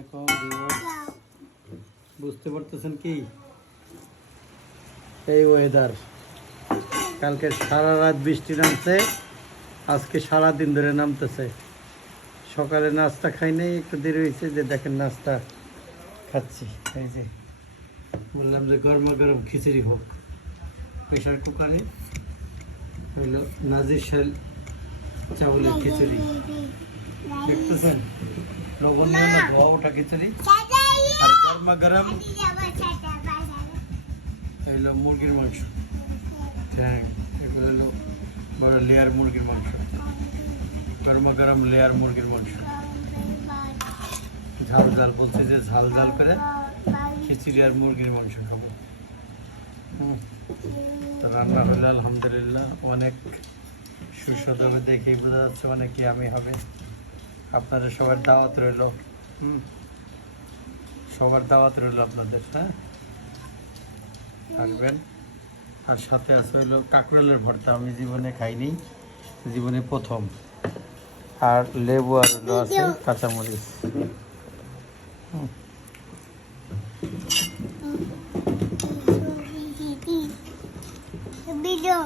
আলাইকুম ভিউয়ার্স, বুঝতে পারতেছেন কি এই ওয়েদার, কালকে সারা রাত বৃষ্টি নামছে, আজকে সারা দিন ধরে নামতেছে। সকালে নাস্তা খাই নাই, একটু দেরি হয়েছে, যে দেখেন নাস্তা খাচ্ছি। এই যে বললাম যে গরমা গরম খিচুড়ি হোক, প্রেশার কুকারে হইলো নাজির শাল চাউলের খিচুড়ি। দেখতেছেন লবণীয় না ধোয়া ওঠা খিচুড়ি, আর গরমা গরম হইলো মুরগির মাংস। হ্যাঁ, এগুলো হলো বড় লেয়ার মুরগির মাংস, গরমা গরম লেয়ার মুরগির মাংস। ঝাল ঝাল বলছে যে ঝাল ঝাল করে খিচুড়ি আর মুরগির মাংস খাবো। রান্না হলো আলহামদুলিল্লাহ অনেক সুস্বাদু হবে, দেখেই বোঝা যাচ্ছে অনেক আমি হবে। আপনাদের সবার দাওয়াত রইল, সবার দাওয়াত রইল আপনাদের। হ্যাঁ, আসবেন। আর সাথে আছে হইলো কাঁকরোলের ভর্তা, আমি জীবনে খাইনি, জীবনে প্রথম। আর লেবু আর হলো আছে কাঁচামরিচ। Video.